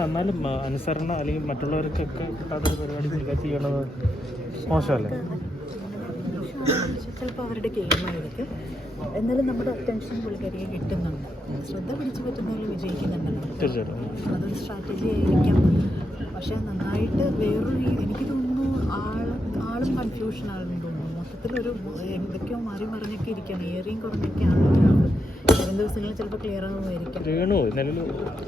എന്നാലും അനുസരണ അല്ലെങ്കിൽ മറ്റുള്ളവർക്കൊക്കെ കിട്ടാത്തൊരു പരിപാടി പുള്ളിക്കാരി ചെയ്യണത് മോശമല്ലേ? ചിലപ്പോൾ അവരുടെ ഗെയിമായിരിക്കും എന്നാലും നമ്മുടെ അറ്റൻഷൻ പുള്ളിക്കാരിയെ കിട്ടുന്നുണ്ട്. ശ്രദ്ധ പിടിച്ചു പറ്റുന്നവർ വിജയിക്കുന്നുണ്ടല്ലോ. അതൊരു സ്ട്രാറ്റജി ആയിരിക്കാം. പക്ഷേ നന്നായിട്ട് വേറൊരു രീതി എനിക്ക് തോന്നുന്നു ആൾ ആളും കൺഫ്യൂഷൻ ആണെന്ന് തോന്നുന്നു. മൊത്തത്തിലൊരു എന്തൊക്കെയോ മാറി മറിഞ്ഞൊക്കെ ഇരിക്കുകയാണ്. ഏറിയും കുറഞ്ഞൊക്കെ ആണെങ്കിലും വരും ദിവസങ്ങളിൽ ചിലപ്പോൾ ക്ലിയർ ആകുമായിരിക്കും രേണു നിലവിൽ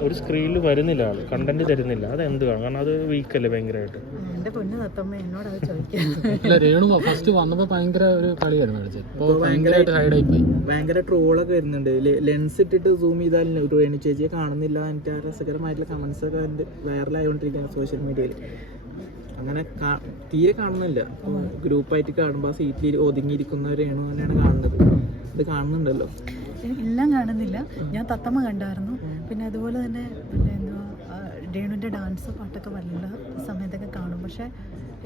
ഒരു സ്ക്രീനിൽ വരുന്നില്ല ആൾ. കണ്ടന്റ് തരുന്നില്ല. അത് എന്തുവാ കാരണം അത് വീക്കല്ലേ ഭയങ്കരമായിട്ട് എന്റെ പൊന്നു തത്തമ്മ എന്നോട് അത് ചോദിക്കാം. അല്ല രേണു ഫസ്റ്റ് വന്നപ്പോ ഭയങ്കര ഒരു കളിയായിരുന്നു കളിച്ചത് ഇപ്പൊ ഭയങ്കരമായിട്ട് ഹൈഡായി പോയി. ഭയങ്കര ട്രോളൊക്കെ വരുന്നുണ്ട്. ലെൻസ് ഇട്ടിട്ട് സൂം ചെയ്താൽ രേണു ചേച്ചിയെ കാണുന്നില്ല എന്നിട്ട് രസകരമായിട്ടുള്ള കമന്റ്സ് ഒക്കെ ഉണ്ട് വൈറലായിക്കൊണ്ടിരിക്കുകയാണ് സോഷ്യൽ മീഡിയയിൽ അങ്ങനെ തീരെ കാണുന്നില്ല. ഗ്രൂപ്പായിട്ട് കാണുമ്പോൾ ആ സീറ്റിൽ ഒതുങ്ങിയിരിക്കുന്ന രേണു തന്നെയാണ് കാണുന്നത്. ഇത് കാണുന്നുണ്ടല്ലോ. എല്ലാം കാണുന്നില്ല. ഞാൻ തത്തമ്മ കണ്ടായിരുന്നു. പിന്നെ അതുപോലെ തന്നെ പിന്നെ എന്തുവാ രേണുവിന്റെ ഡാൻസ് പാട്ടൊക്കെ വല്ല സമയത്തൊക്കെ കാണും. പക്ഷേ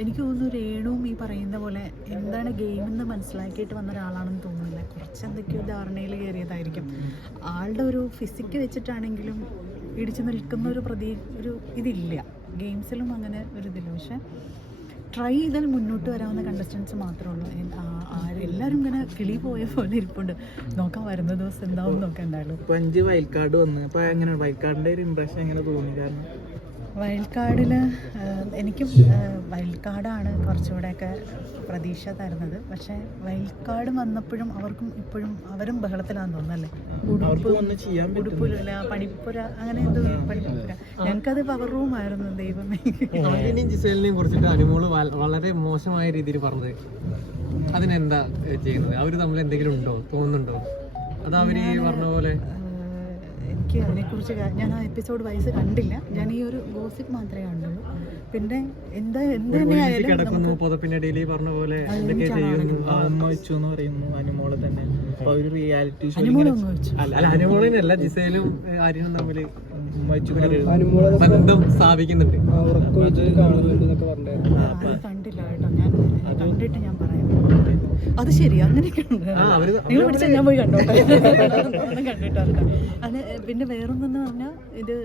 എനിക്ക് തോന്നുന്നു രേണുവും ഈ പറയുന്ന പോലെ എന്താണ് ഗെയിം എന്ന് മനസ്സിലാക്കിയിട്ട് വന്ന ഒരാളാണെന്ന് തോന്നുന്നില്ല. കുറച്ച് എന്തൊക്കെയോ ധാരണയിൽ കയറിയതായിരിക്കും. ആളുടെ ഒരു ഫിസിക്ക് വെച്ചിട്ടാണെങ്കിലും ഇടിച്ചു നിൽക്കുന്ന ഒരു പ്രതി ഒരു ഇതില്ല. ഗെയിംസിലും അങ്ങനെ ഒരു ഇതില്ല. പക്ഷേ ട്രൈ ചെയ്താൽ മുന്നോട്ട് വരാവുന്ന കണ്ടസ്റ്റൻസ് മാത്രമേ ഉള്ളൂ. എല്ലാവരും ഇങ്ങനെ കിളി പോയ പോലെ ഇരിപ്പുണ്ട്. നോക്കാൻ വരുന്ന ദിവസം എന്താവും നോക്കണ്ടായിരുന്നു അഞ്ച് വയൽക്കാട് വന്ന്. അപ്പൊ എങ്ങനെ വയൽക്കാടിന്റെ ഒരു ഇമ്പ്രഷൻ എങ്ങനെ തോന്നി? കാരണം കാർഡിൽ എനിക്കും വയൽക്കാടാണ് കുറച്ചുകൂടെയൊക്കെ പ്രതീക്ഷ തരുന്നത്. പക്ഷേ വയൽക്കാട് വന്നപ്പോഴും അവർക്കും ഇപ്പോഴും അവരും ബഹളത്തിലാന്ന് തോന്നുന്നല്ലേ? ഉടുപ്പ് ഉടുപ്പില്ല പണിപ്പുര അങ്ങനെ എന്തോ പണിപ്പുര. ഞങ്ങൾക്കത് പവർ റൂം ആയിരുന്നു ദൈവമേ. കുറിച്ചിട്ട് അനുമോൾ വളരെ മോശമായ രീതിയിൽ പറഞ്ഞത്. അതിനെന്താ ചെയ്യുന്നത്? അവർ തമ്മിൽ എന്തെങ്കിലും ഉണ്ടോ? തോന്നുന്നുണ്ടോ? അത് അവർ പറഞ്ഞ പോലെ എനിക്ക് അതിനെക്കുറിച്ച് ഞാൻ ആ എപ്പിസോഡ് വൈസ് കണ്ടില്ല. ഞാൻ ഈ ഒരു ഗോസിപ്പ് മാത്രമേ കണ്ടുള്ളൂ. പിന്നെ എന്താ എന്ത് തന്നെയായാലും പുതപ്പിനിടയിൽ പറഞ്ഞ പോലെ പറയുന്നു അനുമോൾ തന്നെ. അപ്പൊ ഒരു റിയാലിറ്റി ഷോ അല്ല അല്ല അനുമോളിനല്ല ജിസയിലും ആര്യനും തമ്മിൽ ബന്ധം സ്ഥാപിക്കുന്നുണ്ട്. കണ്ടില്ല കേട്ടോ. കണ്ടിട്ട് ഞാൻ പറയാം. അത് ശരി അങ്ങനെയൊക്കെ ഉണ്ട് നിങ്ങൾ പിടിച്ചാൽ ഞാൻ പോയി കണ്ടോട്ടെ. ഒന്നും കണ്ടിട്ടില്ല അത് പിന്നെ വേറൊന്നെന്ന് പറഞ്ഞാൽ ഇത്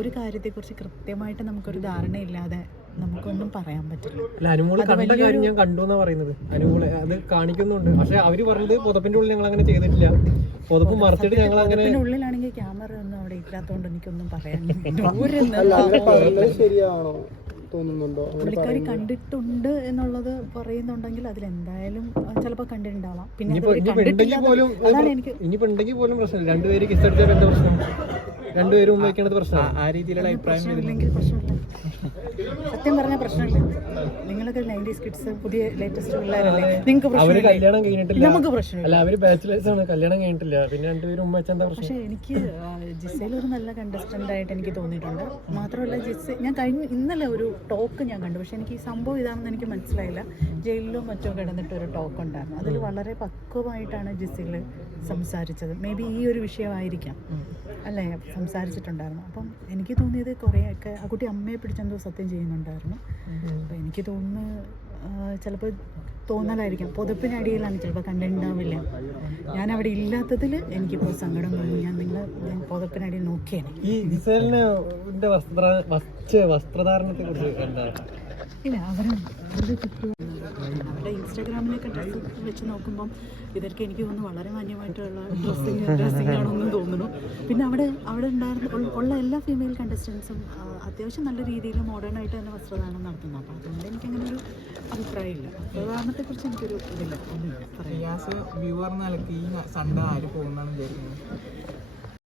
ഒരു കാര്യത്തെക്കുറിച്ച് കൃത്യമായിട്ട് നമുക്കൊരു ധാരണ ഇല്ലാതെ നമുക്കൊന്നും പറയാൻ പറ്റില്ല. അല്ല അനുമോൾ കണ്ട കാര്യം ഞാൻ കണ്ടു എന്നാ പറയുന്നത്. അനുമോൾ അത് കാണിക്കുന്നുണ്ട്. പക്ഷെ അവർ പറഞ്ഞത് പുതപ്പിന്റെ ഉള്ളിൽ ഞങ്ങൾ അങ്ങനെ ചെയ്തിട്ടില്ല. പുതപ്പ് മറച്ചിട്ട് ഞങ്ങൾ അങ്ങനെ ഉള്ളിലാണെങ്കിൽ ക്യാമറ ഒന്നും അവിടെ ഇല്ലാത്തതുകൊണ്ട് എനിക്കൊന്നും പറയാൻ തോന്നുന്നുണ്ടോ പുള്ളിക്കാരി കണ്ടിട്ടുണ്ട് എന്നുള്ളത് പറയുന്നുണ്ടെങ്കിൽ അതിലെന്തായാലും ചിലപ്പോൾ കണ്ടിട്ടുണ്ടാവാം. പിന്നെ അതാണ് എനിക്ക് ഇനിയിപ്പോ ഉണ്ടെങ്കിൽ പോലും പ്രശ്നമില്ല. രണ്ടുപേര് കിസ് അടിച്ചാൽ എന്താ പ്രശ്നം? രണ്ടുപേരും മുമ്പ് വെക്കണത് പ്രശ്നമാണ്. ആ രീതിയിലുള്ള അഭിപ്രായം ഇല്ലെങ്കിൽ പ്രശ്നമില്ല. സത്യം പറഞ്ഞ പ്രശ്നമില്ല. നിങ്ങളൊക്കെ നയന്റീസ് കിഡ്സ് പുതിയ ലേറ്റസ്റ്റ് പിള്ളേരല്ലേ? നിങ്ങൾക്ക് അവർ പ്രശ്നമില്ല? കല്യാണം കഴിഞ്ഞിട്ടില്ല. നമുക്ക് പ്രശ്നമില്ല. അല്ല അവർ ബാച്ചിലേഴ്സ് ആണ്. കല്യാണം കഴിഞ്ഞിട്ടില്ല. പിന്നെ രണ്ടുപേരും മുമ്പ് വെച്ചാൽ എന്താ പ്രശ്നം? പക്ഷേ എനിക്ക് ജിസയിൽ ഒരു നല്ല കണ്ടസ്റ്റന്റ് ആയിട്ട് എനിക്ക് തോന്നിയിട്ടുണ്ട്. മാത്രമല്ല ജിസ ഞാൻ കഴിഞ്ഞ ഇന്നലെ ഒരു ടോക്ക് ഞാൻ കണ്ടു. പക്ഷെ എനിക്ക് ഈ സംഭവം ഇതാണെന്ന് എനിക്ക് മനസ്സിലായില്ല. ജയിലിലും മറ്റോ കിടന്നിട്ട് ഒരു ടോക്ക് ഉണ്ടായിരുന്നു. അതിൽ വളരെ പക്വമായിട്ടാണ് ജിസയിൽ സംസാരിച്ചത്. മേ ബി ഈ ഒരു വിഷയമായിരിക്കാം. അല്ലേ? സംസാരിച്ചിട്ടുണ്ടായിരുന്നു. അപ്പം എനിക്ക് തോന്നിയത് കുറേയൊക്കെ ആ കുട്ടി അമ്മയെ പിടിച്ചെന്തോ സത്യം ചെയ്യുന്നുണ്ടായിരുന്നു. അപ്പം എനിക്ക് തോന്നുന്നു ചിലപ്പോൾ തോന്നലായിരിക്കാം. പുതപ്പിനടിയിലാണ് ചിലപ്പോൾ കണ്ടിട്ടുണ്ടാവില്ല ഞാൻ അവിടെ ഇല്ലാത്തതിൽ എനിക്കിപ്പോൾ സങ്കടം തോന്നി. ഞാൻ നിങ്ങൾ ഞാൻ പുതപ്പിനടിയിൽ നോക്കിയാണ് ഈ വസ്ത്ര വസ്ത്ര വസ്ത്രധാരണത്തെ കുറിച്ച് ഇല്ല അവർ അവരുടെ ചുറ്റും അവരുടെ ഇൻസ്റ്റാഗ്രാമിലൊക്കെ ഡ്രസ്സ് വെച്ച് നോക്കുമ്പം ഇതൊക്കെ എനിക്ക് തോന്നുന്നു വളരെ മാന്യമായിട്ടുള്ള ഡ്രസ്സിങ് ഡ്രസ്സിങ് ആണെന്ന് തോന്നുന്നു. പിന്നെ അവിടെ അവിടെ ഉണ്ടായിരുന്ന ഉള്ള- ഉള്ള എല്ലാ ഫീമെയിൽ കണ്ടസ്റ്റൻസും അത്യാവശ്യം നല്ല രീതിയിൽ മോഡേൺ ആയിട്ട് തന്നെ വസ്ത്രധാരണം നടത്തുന്നു. അപ്പോൾ അതുകൊണ്ട് എനിക്കങ്ങനെ ഒരു അഭിപ്രായമില്ല. വസ്ത്രധാരണത്തെക്കുറിച്ച് എനിക്കൊരു ഇതില്ല. റിയാസ് വ്യൂവർ നിലയ്ക്ക് ഈ സൺഡേ ആര് പോകുന്നതാണ് വിചാരിക്കുന്നത്